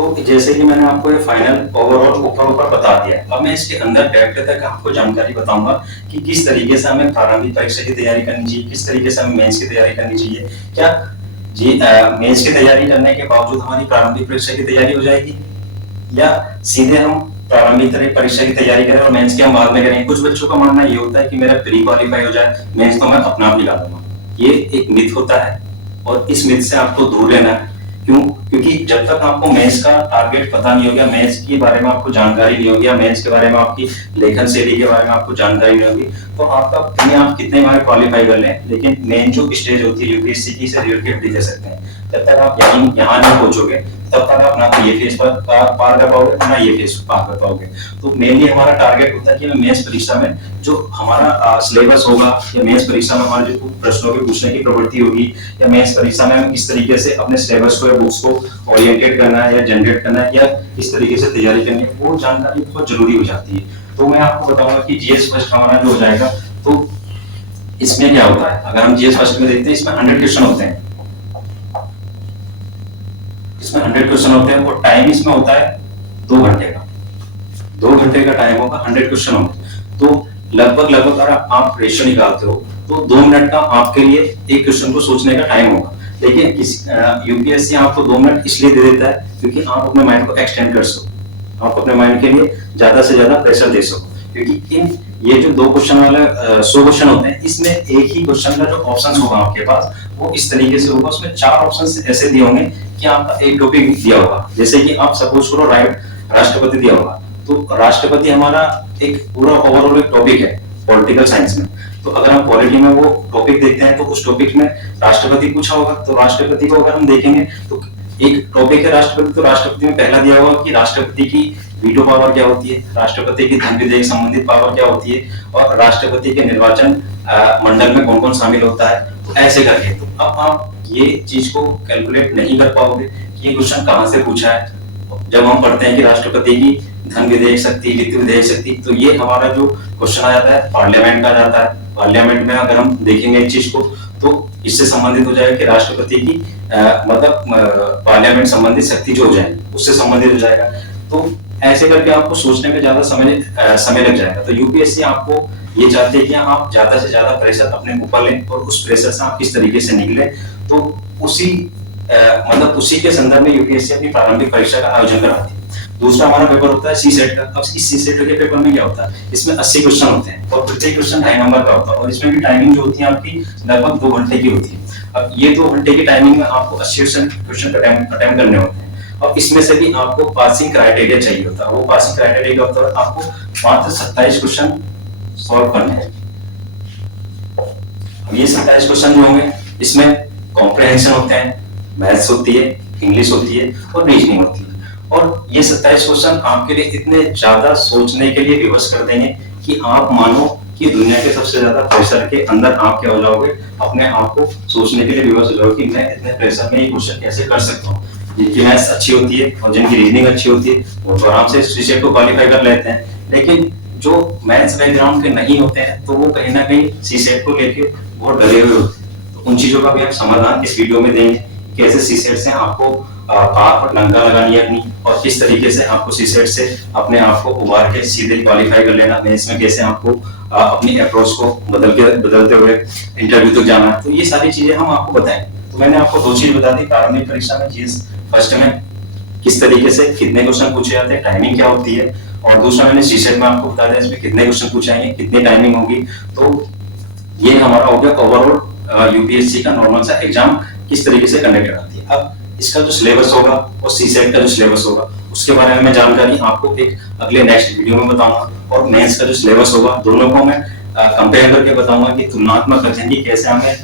तो जैसे कि मैंने आपको ये फाइनल ओवरऑल ऊपर बता दिया है, अब मैं इसके अंदर डेप्थ तक आपको जानकारी बताऊंगा कि किस तरीके से हमें प्रारंभिक परीक्षा की तैयारी करनी चाहिए, किस तरीके से हमें मेंस की तैयारी करनी चाहिए। क्या जी मेंस की तैयारी करने के बावजूद हमारी प्रारंभिक परीक्षा की तैयारी हो जाएगी, या सीधे हम प्रारंभिक परीक्षा की तैयारी करें और मेंस की हम बाद में करें। कुछ बच्चों का मानना ये होता है कि मेरा प्री क्वालिफाई हो जाए, मेंस तो मैं अपना आप निकाल दूंगा। ये एक मिथ होता है और इस मिथ से आपको दूर रहना है। क्यों? क्योंकि जब तक आपको मेंस का टारगेट पता नहीं होगा, मेंस के बारे में आपको जानकारी नहीं होगी, या मेंस के बारे में आपकी लेखन शैली के बारे में आपको जानकारी नहीं होगी, तो आपका आप कितने बार क्वालिफाई कर लें, लेकिन मेन जो स्टेज होती है यूपीएससी की, से रिलेटेड दे सकते हैं। जब तक आप यहाँ नहीं पहुंचोगे तब तक आप ना तो ये फेज पार कर पाओगे, ना ये फेज पार कर पाओगे। तो मेनली हमारा टारगेट होता है कि हमें मेंस परीक्षा में जो हमारा सिलेबस होगा, या मेंस परीक्षा में हमारे जो प्रश्नों के पूछने की प्रवृत्ति होगी, या मेंस परीक्षा में हम किस तरीके से अपने सिलेबस को या बुक्स को ओरिएंटेड करना है या जनरेट करना है, या किस तरीके से तैयारी करनी है, वो जानकारी बहुत जरूरी हो जाती है। तो मैं आपको बताऊंगा कि जीएस फर्स्ट हमारा जो हो जाएगा, तो इसमें क्या होता है। अगर हम जीएस फर्स्ट में देखते हैं, इसमें 100 क्वेश्चन होते हैं, इसमें 100 क्वेश्चन होते हैं, और टाइम इसमें होता है 2 घंटे का। 2 घंटे का टाइम होगा, 100 क्वेश्चन होंगे, तो लगभग अगर आप रेशियो निकालते हो तो 2 मिनट का आपके लिए एक क्वेश्चन को सोचने का टाइम होगा। लेकिन यूपीएससी आपको 2 मिनट इसलिए दे देता है क्योंकि आप अपने माइंड को एक्सटेंड कर सको, आप अपने माइंड के लिए ज्यादा से ज्यादा प्रेशर दे सको। क्योंकि इन ये जो 2 क्वेश्चन वाले 100 क्वेश्चन होते हैं, इसमें एक ही क्वेश्चन का जो ऑप्शन होगा आपके पास, वो इस तरीके से होगा, उसमें 4 ऑप्शन ऐसे दिए होंगे कि आपका एक टॉपिक दिया होगा। जैसे कि आप सपोज करो राष्ट्रपति दिया होगा, तो राष्ट्रपति हमारा एक पूरा ओवरऑल एक टॉपिक है पॉलिटिकल साइंस में। तो अगर हम पॉलिटी में वो टॉपिक देखते हैं, तो उस टॉपिक में राष्ट्रपति पूछा होगा, तो राष्ट्रपति को अगर हम देखेंगे तो एक टॉपिक है राष्ट्रपति, तो राष्ट्रपति में पहला दिया होगा कि राष्ट्रपति की वीटो पावर क्या होती है, राष्ट्रपति की धन विधेयक संबंधित पावर क्या होती है, और राष्ट्रपति के निर्वाचन मंडल में कौन कौन शामिल होता है। तो ऐसे करके तो अब आप ये चीज को कैलकुलेट नहीं कर पाओगे कि ये क्वेश्चन कहाँ से पूछा है। जब हम पढ़ते हैं कि राष्ट्रपति की धन विधेयक शक्ति, वित्त विधेयक शक्ति, तो ये हमारा जो क्वेश्चन आ जाता है पार्लियामेंट का जाता है। पार्लियामेंट में अगर हम देखेंगे एक चीज को, तो इससे संबंधित हो जाएगा कि राष्ट्रपति की मतलब पार्लियामेंट संबंधित शक्ति जो हो जाएगी उससे संबंधित हो जाएगा। तो ऐसे करके आपको सोचने में ज्यादा समय लग जाएगा। तो यूपीएससी आपको ये चाहते हैं कि आप ज्यादा से ज्यादा प्रेशर अपने ऊपर लें, और उस प्रेशर से आप किस तरीके से निकले, तो उसी के संदर्भ में यूपीएससी अपनी प्रारंभिक परीक्षा का आयोजन कराती है। दूसरा हमारा पेपर होता है सी सेट का। अब इस सी सेट के पेपर में क्या होता है, इसमें 80 क्वेश्चन होते हैं, और प्रत्येक क्वेश्चन 2.5 नंबर का होता है, और इसमें भी टाइमिंग जो होती है आपकी लगभग 2 घंटे की होती है। अब ये 2 घंटे की टाइमिंग में आपको 80 क्वेश्चन अटेम्प्ट करने होते हैं, और इसमें से भी आपको पासिंग क्राइटेरिया चाहिए होता है। वो पासिंग क्राइटेरिया क्या होता है, आपको मात्र 27 क्वेश्चन सॉल्व करने हैं। अब ये 27 क्वेश्चन जो होंगे, इसमें कॉम्प्रिहेंशन होते हैं, मैथ्स होती है, इंग्लिश होती है, और रीजनिंग होती है। और ये 27 क्वेश्चन आपके लिए इतने ज्यादा सोचने के लिए विवश कर देंगे कि आप मानो कि दुनिया के सबसे ज्यादा प्रेशर के अंदर आप क्या हो जाओगे, अपने आप को सोचने के लिए विवश हो जाओगे कि मैं इतने प्रेशर में ये क्वेश्चन कैसे कर सकता हूँ। जिनकी मैथ्स अच्छी होती है और जिनकी रीजनिंग अच्छी होती है, वो तो आराम से सीसेट को क्वालिफाई कर लेते हैं। लेकिन जो मैथ्स बैकग्राउंड के नहीं होते हैं, तो वो कहीं ना कहीं सीसेट को लेके बहुत डरे हुए होते हैं। तो उन चीजों का भी हम समाधान इस वीडियो में देंगे, कैसे सीसेट से आपको पार पर लंका लगानी है अपनी, और किस तरीके से आपको सीसेट से अपने आप को उबार के सीधे क्वालिफाई कर लेना, मेंस में कैसे आपको अपनी अप्रोच को बदलते हुए इंटरव्यू तक जाना। तो ये सारी चीजें हम आपको बताएं। तो मैंने आपको 2 चीज बता दी, प्रारंभिक परीक्षा में जीएस फर्स्ट में किस तरीके से कितने क्वेश्चन पूछे जाते हैं, टाइमिंग क्या होती है, और दूसरा मैंने सीसेट में आपको बता दिया इसमें कितने क्वेश्चन पूछे जाएंगे, कितनी टाइमिंग होगी। तो ये हमारा हो गया ओवरऑल यूपीएससी का नॉर्मल सा एग्जाम किस तरीके से कंडक्ट कराती है। अब इसका जो सिलेबस होगा और सीसेट का जो सिलेबस होगा, उसके बारे में मैं जानकारी आपको एक अगले नेक्स्ट वीडियो में बताऊंगा। और मेंस का जो सिलेबस होगा, दोनों को मैं कंपेयर करके बताऊंगा कि तुलनात्मक अध्ययन की कैसे हमें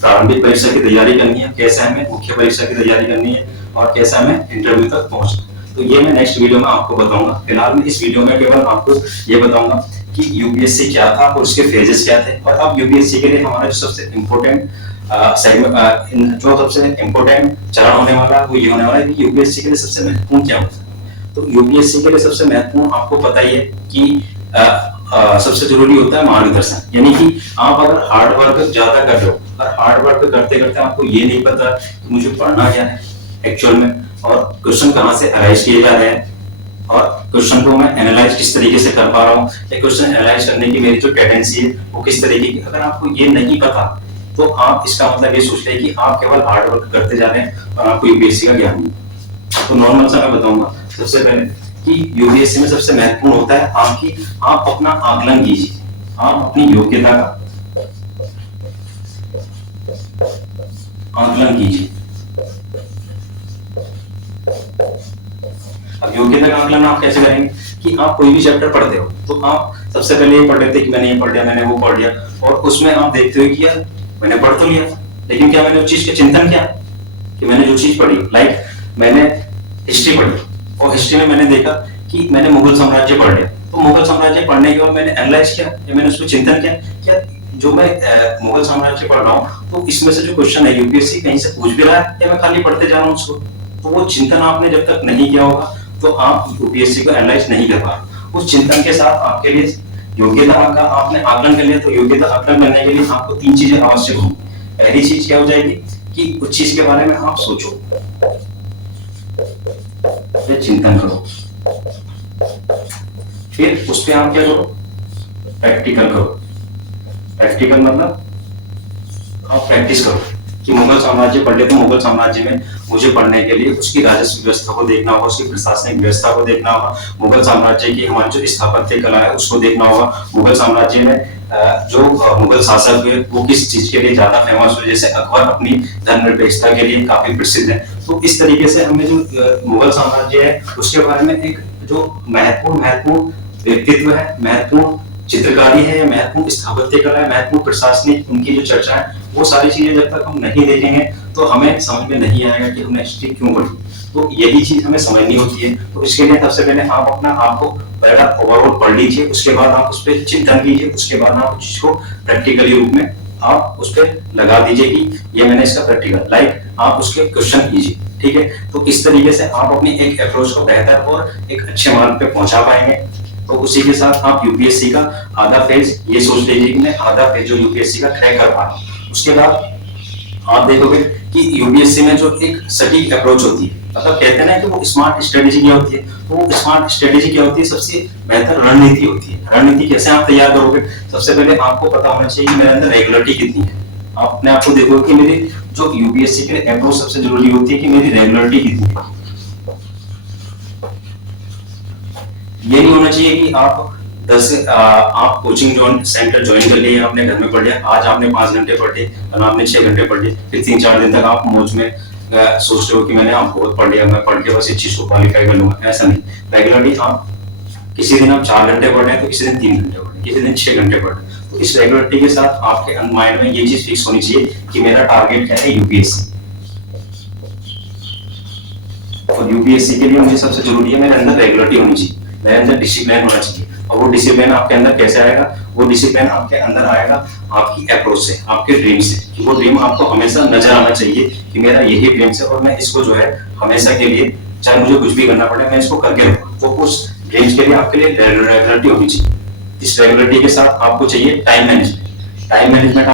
प्रारंभिक परीक्षा की तैयारी करनी है, कैसे हमें मुख्य परीक्षा की तैयारी करनी है, और कैसे हमें इंटरव्यू तक पहुंचना है। तो ये मैं नेक्स्ट वीडियो में आपको बताऊंगा। फिलहाल मैं इस वीडियो में केवल आपको ये बताऊंगा कि यूपीएससी क्या था और उसके फेजेस क्या थे, और अब यूपीएससी के लिए हमारा जो सबसे इम्पोर्टेंट चरण होने वाला वो ये होने वाला है कि यूपीएससी के लिए सबसे महत्वपूर्ण क्या होता है। तो यूपीएससी के लिए सबसे महत्वपूर्ण आपको पता ही है कि सबसे जरूरी होता है मार्गदर्शन। यानी कि आप अगर हार्ड वर्क ज्यादा कर रहे हो, और हार्ड वर्क करते करते आपको ये नहीं पता कि मुझे पढ़ना क्या है, एक्चुअल में, और क्वेश्चन कहाँ से अराइज किए जा रहे हैं, और क्वेश्चन को मैं एनालाइज किस तरीके से कर पा रहा हूँ, या क्वेश्चन एनालाइज करने की मेरी जो टेंडेंसी है वो किस तरीके की। अगर आपको ये नहीं पता तो आप इसका मतलब ये सोच लें कि आप केवल हार्ड वर्क करते जा रहे हैं और आपको यूपीएससी का ज्ञान नहीं। तो नॉर्मल सा मैं बताऊंगा सबसे पहले कि यूपीएससी में सबसे महत्वपूर्ण होता है आप अपना आकलन कीजिए, आप अपनी योग्यता का आकलन कीजिए। अब योग्यता का आकलन आप कैसे करेंगे कि आप कोई भी चैप्टर पढ़ते हो तो आप सबसे पहले ये पढ़ लेते हैं कि मैंने ये पढ़ लिया, मैंने वो पढ़ लिया, और उसमें आप देखते हो कि यार मैंने पढ़ तो लिया, लेकिन क्या मैंने उस चीज का चिंतन किया कि मैंने जो चीज पढ़ी, लाइक मैंने हिस्ट्री पढ़ी और हिस्ट्री में मैंने देखा कि मैंने मुगल साम्राज्य पढ़ लिया, तो मुगल साम्राज्य पढ़ने के बाद मैंने एनालाइज किया या मैंने उस पर चिंतन किया क्या जो मैं मुगल साम्राज्य पढ़ रहा हूँ तो इसमें से जो क्वेश्चन है यूपीएससी कहीं से पूछ भी रहा है या मैं खाली पढ़ते जा रहा हूँ उसको। तो वो चिंतन आपने जब तक नहीं किया होगा तो आप यूपीएससी को एनालाइज नहीं कर पा रहे। उस चिंतन के साथ आपके लिए योग्यता का आपने आकलन कर लिया, तो योग्यता आकलन करने के लिए आपको 3 चीजें आवश्यक होंगी। पहली चीज क्या हो जाएगी कि उस चीज के बारे में आप सोचो या चिंतन करो, फिर उस पर आप क्या करो, प्रैक्टिकल करो। प्रैक्टिकल मतलब आप प्रैक्टिस करो कि मुगल साम्राज्य पढ़ ले तो मुगल साम्राज्य में मुझे पढ़ने के लिए उसकी राजस्व व्यवस्था को देखना होगा, उसकी प्रशासनिक व्यवस्था को देखना होगा, मुगल साम्राज्य की हमारी जो स्थापत्य कला है उसको देखना होगा, मुगल साम्राज्य में जो मुगल शासक है वो किस चीज के लिए ज्यादा फेमस हो, जैसे अकबर अपनी धर्मनिरपेक्षता के लिए काफी प्रसिद्ध है। तो इस तरीके से हमें जो मुगल साम्राज्य है उसके बारे में एक जो महत्वपूर्ण व्यक्तित्व है, महत्वपूर्ण चित्रकारी है, महत्वपूर्ण स्थापत्य कला है, महत्वपूर्ण प्रशासनिक उनकी जो चर्चा है, वो सारी चीजें जब तक हम नहीं देखेंगे तो हमें समझ में नहीं आएगा कि हमने हिस्ट्री क्यों पढ़ी। तो यही चीज हमें समझनी होती है। तो इसके लिए सबसे पहले आप अपना आपको पहला ओवरऑल पढ़ लीजिए, उसके बाद आप उस पर चिंतन कीजिए, उसके बाद आप उस चीज को प्रैक्टिकली रूप में आप उस पर लगा दीजिए कि ये मैंने इसका प्रैक्टिकल, लाइक आप उसके क्वेश्चन कीजिए। ठीक है, तो इस तरीके से आप अपनी एक अप्रोच को बेहतर और एक अच्छे मार्ग पे पहुंचा पाएंगे। तो उसी के साथ आप यूपीएससी का आधा फेज ये सोच लीजिए कि मैं आधा फेज जो यूपीएससी का क्रैक कर पा रहा हूं। उसके बाद आप देखोगे कि यूपीएससी में जो एक सटीक अप्रोच होती है, मतलब कहते हैं ना कि वो स्मार्ट स्ट्रेटेजी क्या होती है, तो वो स्मार्ट स्ट्रेटेजी क्या होती है, सबसे बेहतर रणनीति होती है। रणनीति कैसे आप तैयार करोगे, सबसे पहले आपको पता होना चाहिए कि मेरे अंदर रेगुलरिटी कितनी है। आप अपने आप को देखोगे कि मेरी जो यूपीएससी के लिए अप्रोच सबसे जरूरी होती है कि मेरी रेगुलरिटी कितनी है। ये नहीं होना चाहिए कि आप कोचिंग सेंटर ज्वाइन कर लिए, आपने घर में पढ़ लिया, आज आपने 5 घंटे पढ़ लिए, कल आपने 6 घंटे पढ़ लिए, फिर 3-4 दिन तक आप मौज में सोच रहे हो कि मैंने आप बहुत पढ़ लिया, मैं पढ़ के बस इस चीज को क्वालिफाई कर लूंगा। ऐसा नहीं, रेगुलरली आप किसी दिन आप 4 घंटे पढ़ रहे हैं तो किसी दिन 3 घंटे पढ़ रहे हैं, किसी दिन 6 घंटे पढ़ रहे हैं। तो इस रेगुलरिटी के साथ आपके माइंड में ये चीज फिक्स होनी चाहिए कि मेरा टारगेट क्या है, यूपीएससी। और यूपीएससी के लिए मुझे सबसे जरूरी है मेरे अंदर रेगुलरिटी होनी चाहिए, मेरे अंदर डिसिप्लिन होना चाहिए। और वो डिसिप्लिन आपके अंदर कैसे आएगा, वो डिसिप्लिन आपके अंदर आएगा आपकी अप्रोच से, आपके ड्रीम से, कि वो ड्रीम आपको हमेशा नजर आना चाहिए कि मेरा यही ड्रीम है और मैं इसको जो है हमेशा के लिए, चाहे मुझे कुछ भी करना पड़े, मैं इसको करके रहूंगा। तो उस ड्रीम्स के लिए आपके लिए रेगुलरिटी होनी चाहिए। इस रेगुलरिटी के साथ आपको चाहिए टाइम मैनेजमेंट। Time management